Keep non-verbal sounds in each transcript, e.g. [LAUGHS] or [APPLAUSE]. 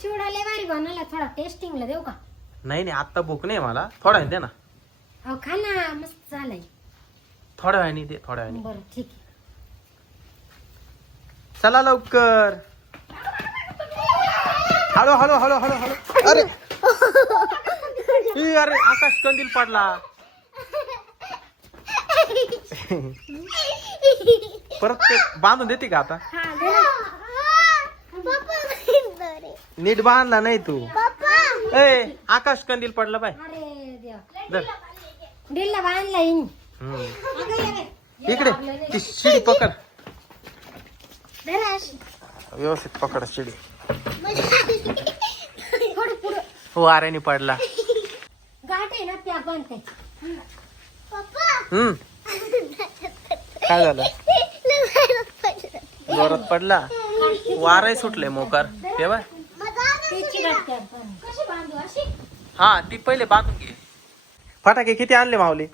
चिवडा लय भारी बनवला थोडा टेस्टिंगला देऊ का? नाही नाही आत्ता भूक नाही मला. थोड्या वेळाने दे ना. अहो खा ना मस्त झालंय. थोड्या वेळाने दे थोड्या वेळाने. बरं ठीक आहे. चला लवकर. हळू हळू हळू हळू हळू. अरे. ई, अरे आकाश कंदील पडला. [LAUGHS] परत ते बांधून देते का आता? हा दे ना. नीट बांधला नाही तू. ए आकाश कंदील पडला बाय. अरे देवा. धर. दिल्ला बांधला येईन हम्म. अगं, ये रे. इकडे ती शिडी पकड. धर अशी. व्यवस्थित पकड शिडी. थोडी पुढं. वाऱ्याने पडला. गाठ आहे ना त्या बांधते हम्म. काय झालं? जोरात पडला? वाराही सुटले मोकार. बांध. कशी बांधू अशी? हा ती पहिले बांधून घे. फटाके किती आणले माऊली?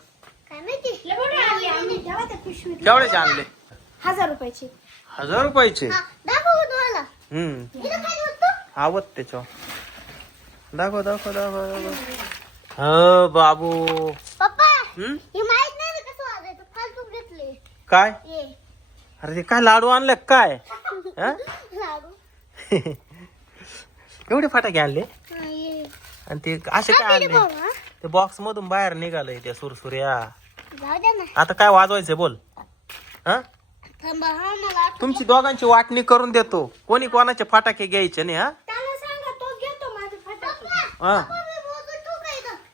मोठे आणले आम्ही. तेव्हा त्या पिशवीत केवढ्याचे आणले? हजार रुपयाची. हजार रुपयाचे? हम्म. आवत त्याच्यावर. दाखव दाखव दाखव. दाखव ह बाबू. पप्पा हम्म? हे माहीत नाही ना कसं वाजायचं. फालतू घेतले. काय? ये. अरे ते काय लाडू आणले काय? [LAUGHS] हा? लाडू. [LAUGHS] एवढे फटाके आणले? हा, ये आणि ते असे काय आणले? हा. ते बॉक्स मधून बाहेर निघालंय त्या सुरसुऱ्या. जाऊ द्या ना. आता काय वाजवायचंय बोल. हा? थांबा हा मला तुमची दोघांची वाटणी करून देतो. कोणी कोणाचे फटाके घ्यायचे नाही हा? त्याला सांगा तो घेतो माझे फटाके. हा.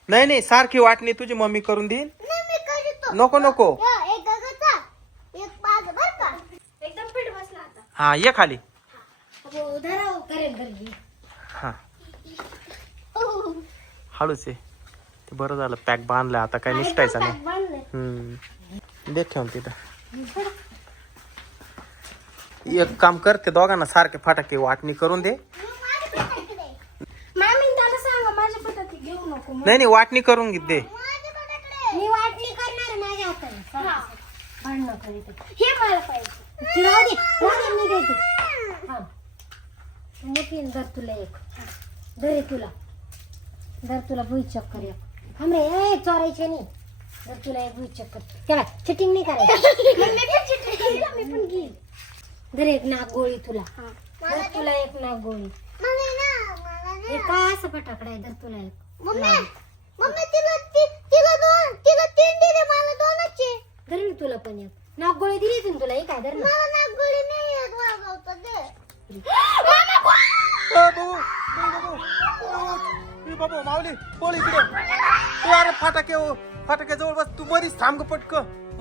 नाही नाही सारखी वाटणी तुझी मम्मी करून देईल. नको नको. हा, एक गगचा एक माझ बर का एकदम पीठ बसला आता हा ये खाली हो धराव करेल घरी हा हळूच आहे. ते बरं झालं पॅक बांधलं आता काय निसटायचं नाही दे ठेवून तिथं. एक काम कर ते दोघांना सारखे फटाके वाटणी करून दे. मामी त्याला सांगा माझे फटाके घेऊ नको नाही नाही वाटणी करून घे दे. हे हा. तुला एक. धर तुला. धर तुला भुई चक्कर एक थांब रे ए चोरायचे नाही. धर तुला एक भुई चक्कर तेव्हा चिटिंग नाही करायची. [LAUGHS] मी पण घेईन धर एक नाग गोळी तुला. धर तुला एक नाग गोळी. हे काय असं फटाकडा आहे धर तुला एक. मम्मी मम्मी तिला तिला दोन तिला तीन दिले मला दोनच. आहे. धर मी तुला पण एक. नाग गोळी दिली तुला हे काय धर ना. मला ना गोळी नाही [LAUGHS] बाबू. माऊली बोल इकडे. ए, अरे फटाके हो, फटाके जवळ बस. तू मधीच थांब ग पटक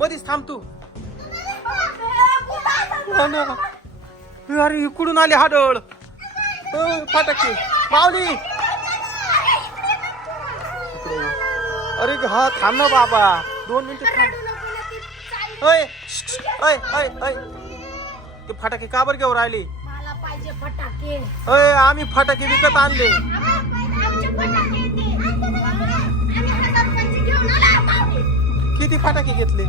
मधीच थांब तू. हा ना. अरे इकडून आले हाडळ. ए, फटाके. माऊली. इकडे ये. अरे हा थांब ना बाबा. दोन मिनिटं थांब. ओय ओय ओय ओय ते फटाके का बरं घेऊन राहिले? मला पाहिजे फटाके. अय आम्ही फटाके विकत आणले. किती फटाके घेतले?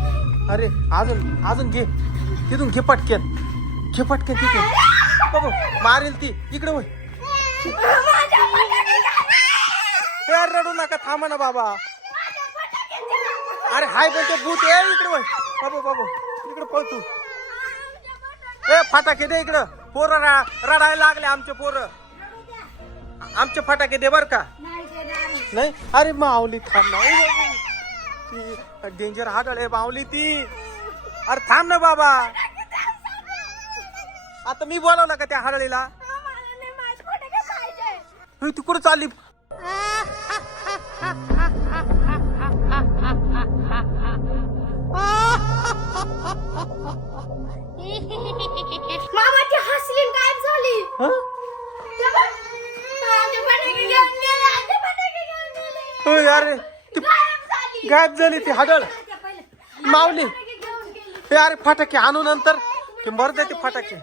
अरे अजून अजून घे. तिथून घे पटक्यान घे पटक्यान तिथे मारेल ती. इकडे होय ए, रडू नका थांबा ना बाबा. अरे हाय पण ते भूत. ये इकडे होय बाबू बाबू इकडे पळ तू. ए फटाके दे इकडं. पोरं रडायला लागले आमचे पोरं. आमचे फटाके दे बर का? नाही अरे माऊली थांब ना. ए. ती डेंजर हाडळ आहे माऊली ती. अरे थांब ना बाबा. आता मी बोलवलं का त्या हाडळीला ती कुठं चालली. मामाची हसली काय झाली. हं? माझे फटाके घेऊन गेले, माझे फटाके ओय, अरे ती गायब झाली. ती हाडळ. ए अरे फटाके आणू नंतर. की मर ते फटाके.